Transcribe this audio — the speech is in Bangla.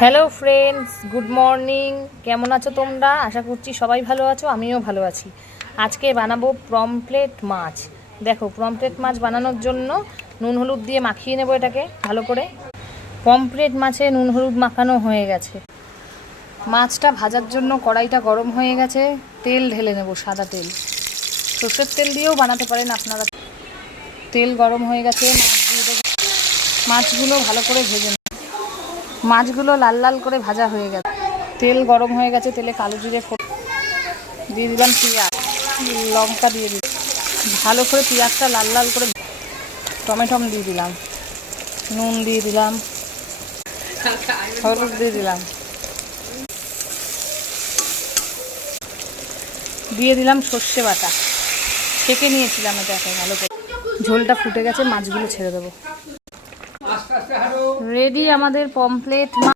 Hello friends, good morning. কেমন আছো তোমরা? আশা করছি সবাই ভালো আছো, আমিও ভালো আছি। আজকে বানাবো পমফ্রেট মাছ। দেখো, পমফ্রেট মাছ বানানোর জন্য নুন হলুদ দিয়ে মাখিয়ে নেবো এটাকে ভালো করে। পমফ্রেট মাছে নুন হলুদ মাখানো হয়ে গেছে। মাছটা ভাজার জন্য কড়াইটা গরম হয়ে গেছে। তেল ঢেলে নেবো, সাদা তেল। সর্ষের তেল দিয়েও বানাতে পারেন আপনারা। তেল গরম হয়ে গেছে, মাছগুলো ভালো করে ভেজে নেব। মাছগুলো লাল লাল করে ভাজা হয়ে গেছে। তেল গরম হয়ে গেছে, তেলে কালো জিরে দিয়ে দিলাম, পেঁয়াজ লঙ্কা দিয়ে দিলাম। ভালো করে পেঁয়াজটা লাল লাল করে টমেটো দিয়ে দিলাম, নুন দিয়ে দিলাম, হলুদ দিয়ে দিলাম, দিয়ে দিলাম সর্ষে বাটা। ছেঁকে নিয়েছিলাম এটাকে ভালো করে। ঝোলটা ফুটে গেছে, মাছগুলো ছেড়ে দেবো। রেডি আমাদের পমফ্রেট মাছ।